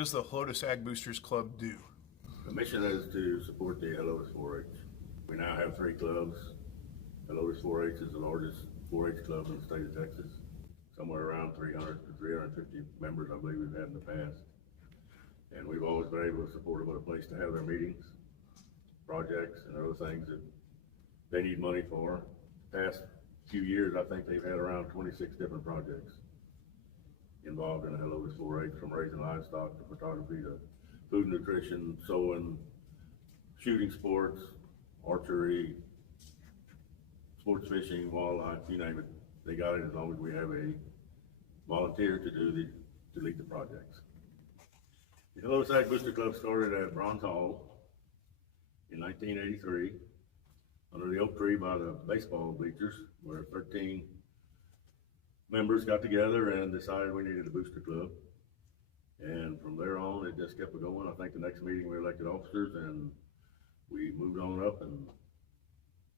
What does the Helotes Ag Boosters Club do? The mission is to support the Helotes 4-H. We now have 3 clubs. Helotes 4-H is the largest 4-H club in the state of Texas. Somewhere around 300 to 350 members, I believe we've had in the past. And we've always been able to support them with a place to have their meetings, projects, and other things that they need money for. Past few years, I think they've had around 26 different projects involved in the Helotes 4-H, from raising livestock to photography to food and nutrition, sewing, shooting sports, archery, sports fishing, wildlife, you name it. They got it as long as we have a volunteer to lead the projects. The Helotes Ag Booster Club started at Bronze Hall in 1983 under the oak tree by the baseball bleachers, where 13 members got together and decided we needed a booster club. And from there on, it just kept going. I think the next meeting we elected officers, and we moved on up, and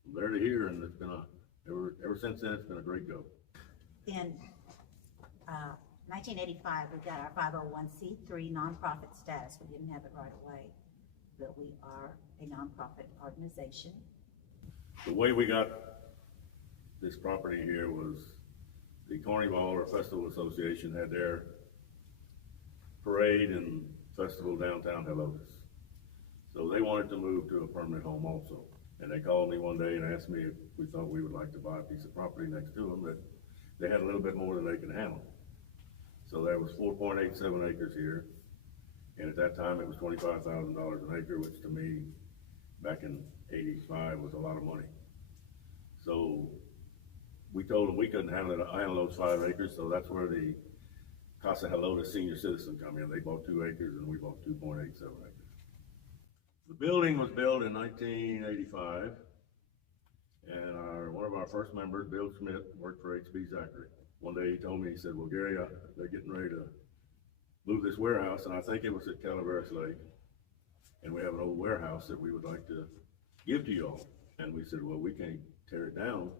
from there to here, and it's been ever since then, it's been a great go. In 1985, we got our 501c3 nonprofit status. We didn't have it right away, but we are a nonprofit organization. The way we got this property here was the Carnival or Festival Association had their parade and festival downtown Helotes. So they wanted to move to a permanent home also. And they called me one day and asked me if we thought we would like to buy a piece of property next to them that they had a little bit more than they could handle. So there was 4.87 acres here. And at that time it was $25,000 an acre, which to me, back in '85 was a lot of money. So we told them we couldn't handle those 5 acres, so that's where the Casa Helotes Senior Citizen come in. They bought 2 acres and we bought 2.87 acres. The building was built in 1985, and one of our first members, Bill Schmidt, worked for HB Zachary. One day he told me, he said, well, Gary, they're getting ready to move this warehouse, and I think it was at Calaveras Lake, and we have an old warehouse that we would like to give to y'all. And we said, well, we can't tear it down.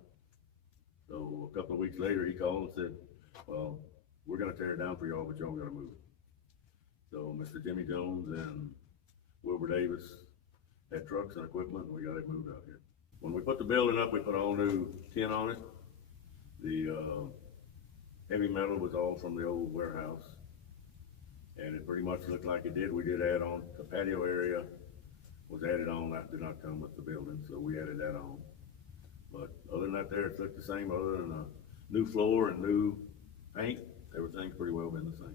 So a couple of weeks later, he called and said, well, we're gonna tear it down for y'all, but y'all gotta move it. So Mr. Jimmy Jones and Wilbur Davis had trucks and equipment, and we got it moved out here. When we put the building up, we put all new tin on it. The heavy metal was all from the old warehouse, and it pretty much looked like it did. We did add on, the patio area was added on. That did not come with the building, so we added that on. But other than that there, it looked the same, other than a new floor and new paint. Everything's pretty well been the same.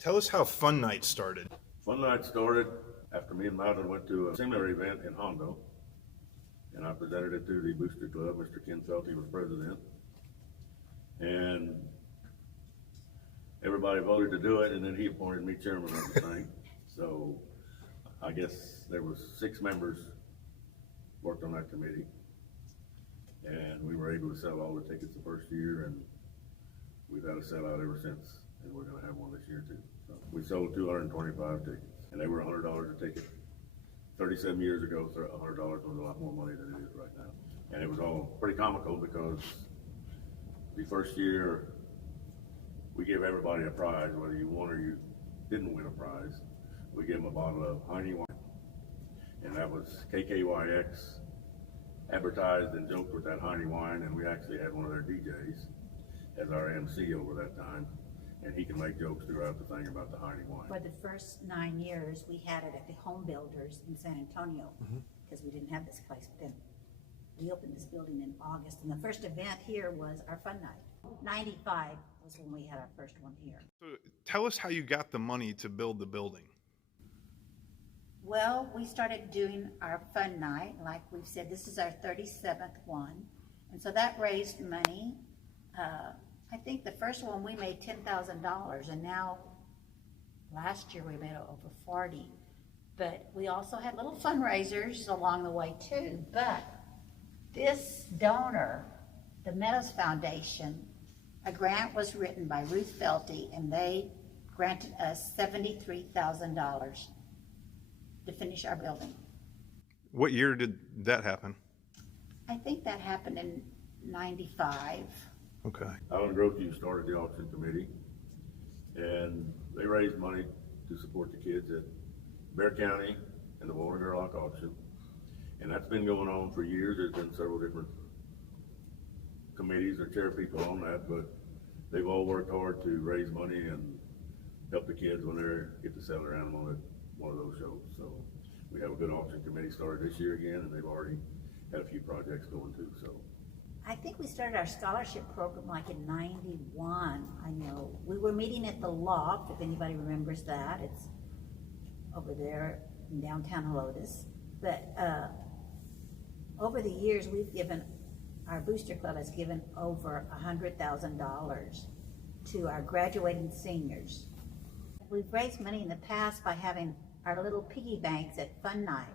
Tell us how Fun Nite started. Fun Nite started after me and Madelyn went to a similar event in Hondo, and I presented it to the Booster Club. Mr. Ken Felty was president, and everybody voted to do it, and then he appointed me chairman of the thing. So I guess there was 6 members worked on that committee, and we were able to sell all the tickets the first year, and we've had a sellout ever since, and we're gonna have one this year too. So we sold 225 tickets, and they were $100 a ticket. 37 years ago, $100 was a lot more money than it is right now. And it was all pretty comical because the first year, we give everybody a prize, whether you won or you didn't win a prize. We give them a bottle of Heine wine, and that was KKYX advertised and joked with that Heine wine, and we actually had one of their DJs as our MC over that time, and he can make jokes throughout the thing about the Heine wine. For the first 9 years, we had it at the Home Builders in San Antonio, because we didn't have this place. But then we opened this building in August, and the first event here was our Fun Nite. 95 was when we had our first one here. So tell us how you got the money to build the building. Well, we started doing our Fun Nite. Like we've said, this is our 37th one. And so that raised money. I think the first one we made $10,000, and now last year we made over 40. But we also had little fundraisers along the way too. But this donor, the Meadows Foundation, a grant was written by Ruth Felty, and they granted us $73,000 to finish our building. What year did that happen? I think that happened in 95. Okay. Alan Grothe started the auction committee, and they raised money to support the kids at Bear County and the Water Gerlach auction. And that's been going on for years. There's been several different committees or chair people on that, but they've all worked hard to raise money and help the kids when they get to sell their animal at one of those shows. So we have a good auction committee started this year again, and they've already had a few projects going too. So I think we started our scholarship program like in '91. I know we were meeting at the Loft, if anybody remembers that. It's over there in downtown Helotes. But over the years, our booster club has given over $100,000 to our graduating seniors. We've raised money in the past by having our little piggy banks at Fun Nite.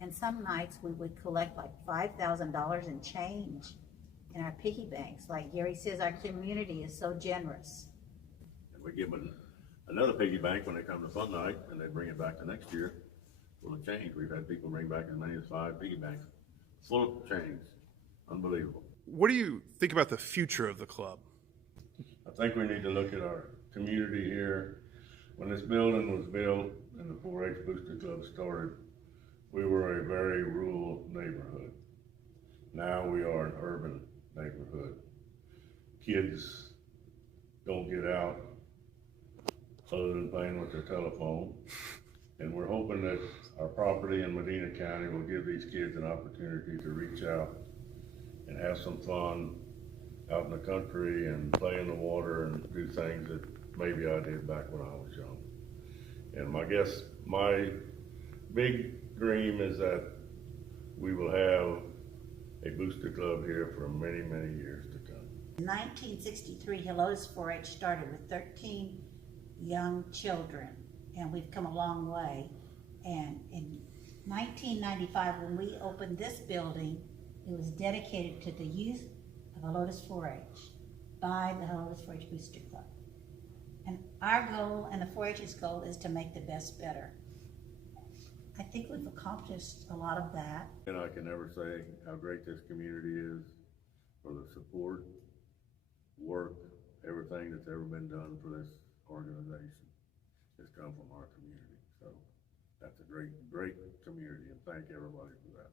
And some nights we would collect like $5,000 in change in our piggy banks. Like Gary says, our community is so generous. and we give them another piggy bank when they come to Fun Night, and they bring it back the next year full of change. We've had people bring back as many as 5 piggy banks full of change. Unbelievable. What do you think about the future of the club? I think we need to look at our community here. When this building was built and the 4-H Booster Club started, we were a very rural neighborhood. Now we are an urban neighborhood. Kids don't get out other than playing with their telephone. And we're hoping that our property in Medina County will give these kids an opportunity to reach out and have some fun out in the country and play in the water and do things that maybe I did back when I was young. And my big dream is that we will have a booster club here for many, many years to come. In 1963, Helotes 4-H started with 13 young children, and we've come a long way. And in 1995, when we opened this building, it was dedicated to the youth of Helotes 4-H by the Helotes 4-H Booster Club. And our goal and the 4-H's goal is to make the best better. I think we've accomplished a lot of that. And I can never say how great this community is for the support, work, everything that's ever been done for this organization has come from our community. So that's a great, great community, and thank everybody for that.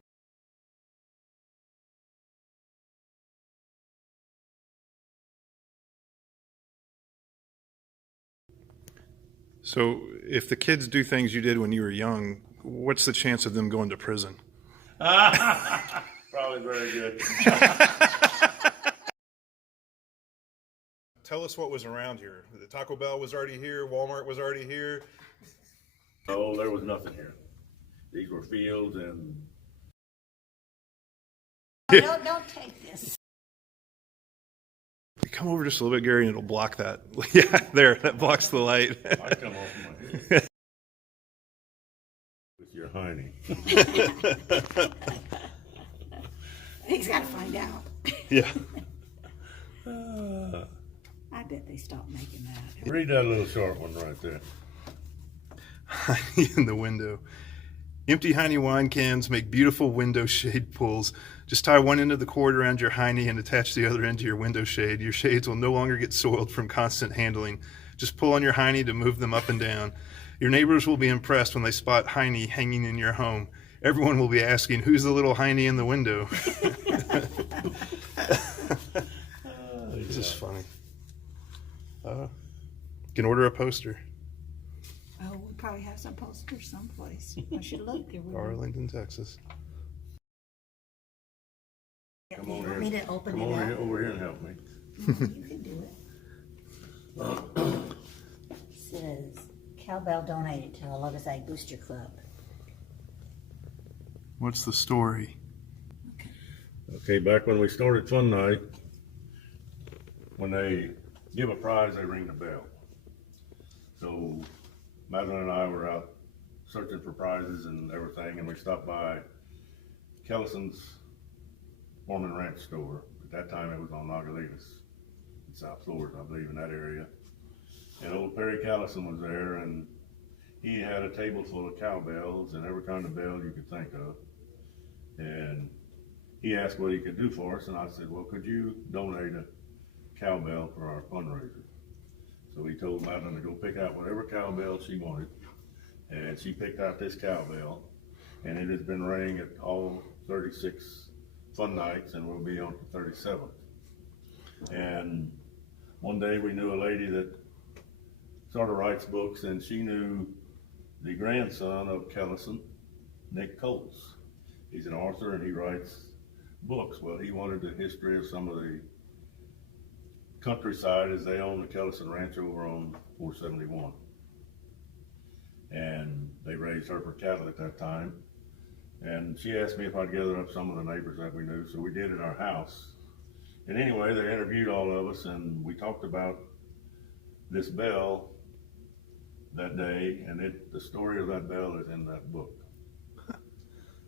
So if the kids do things you did when you were young, what's the chance of them going to prison? Probably very good. Tell us what was around here. The Taco Bell was already here. Walmart was already here. Oh, there was nothing here. These were fields and Oh, don't take this. Come over just a little bit, Gary, and it'll block that. Yeah, there. That blocks the light. I come off my head. With your honey. He's got to find out. Yeah. I bet they stopped making that. Read that little short one right there. Hiney in the window. Empty Hiney wine cans make beautiful window shade pulls. Just tie one end of the cord around your Hiney and attach the other end to your window shade. Your shades will no longer get soiled from constant handling. Just pull on your Hiney to move them up and down. Your neighbors will be impressed when they spot Hiney hanging in your home. Everyone will be asking, who's the little Hiney in the window? This is funny. You can order a poster. Oh, we probably have some posters someplace. I should look. Arlington, Texas. Come You on want me here. to open Come it over up? here, over here and help me. You can do it. It says, Cowbell donated to Helotes Ag Booster Club. What's the story? Okay, back when we started Fun Night, when they give a prize, they ring the bell. So Madelyn and I were out searching for prizes and everything, and we stopped by Kellison's Farm and Ranch store. At that time, it was on Nogalitas in South Florida, I believe, in that area. And old Perry Callison was there, and he had a table full of cowbells and every kind of bell you could think of. And he asked what he could do for us, and I said, well, could you donate a cowbell for our fundraiser? So he told Madelyn to go pick out whatever cowbell she wanted, and she picked out this cowbell, and it has been ringing at all 36 Fun Nites, and we'll be on the 37th. And one day we knew a lady that sort of writes books, and she knew the grandson of Kellison, Nick Coles. He's an author and he writes books. Well, he wanted the history of some of the countryside, as they own the Kellison Ranch over on 471. And they raised Hereford cattle at that time. And she asked me if I'd gather up some of the neighbors that we knew, so we did at our house. And anyway, they interviewed all of us, and we talked about this bell that day, and the story of that bell is in that book.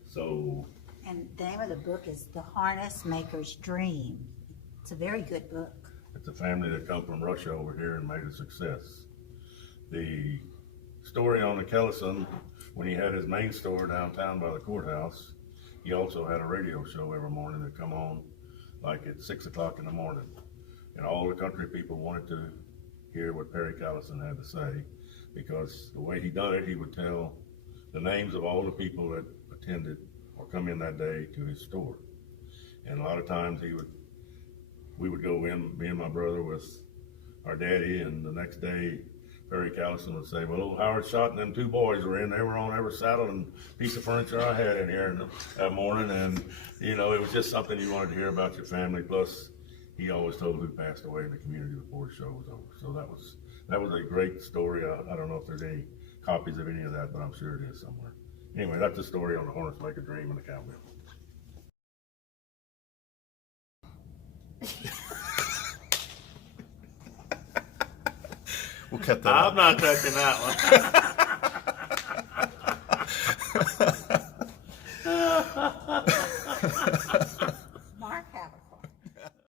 So. And the name of the book is The Harness Maker's Dream. It's a very good book. It's a family that come from Russia over here and made a success. The story on the Kellison, when he had his main store downtown by the courthouse, he also had a radio show every morning that come on like at 6 o'clock in the morning. And all the country people wanted to hear what Perry Kellison had to say, because the way he done it, he would tell the names of all the people that attended or come in that day to his store. And a lot of times we would go in, me and my brother with our daddy, and the next day Perry Kellison would say, well, old Howard Schott and them two boys were in, they were on every saddle and piece of furniture I had in here that morning. And you know, it was just something you wanted to hear about your family. Plus he always told who passed away in the community before the show was over. So that was a great story. I don't know if there's any copies of any of that, but I'm sure it is somewhere. Anyway, that's the story on the Harness Maker Dream and the cowbell. We'll cut that I'm out. not touching that one.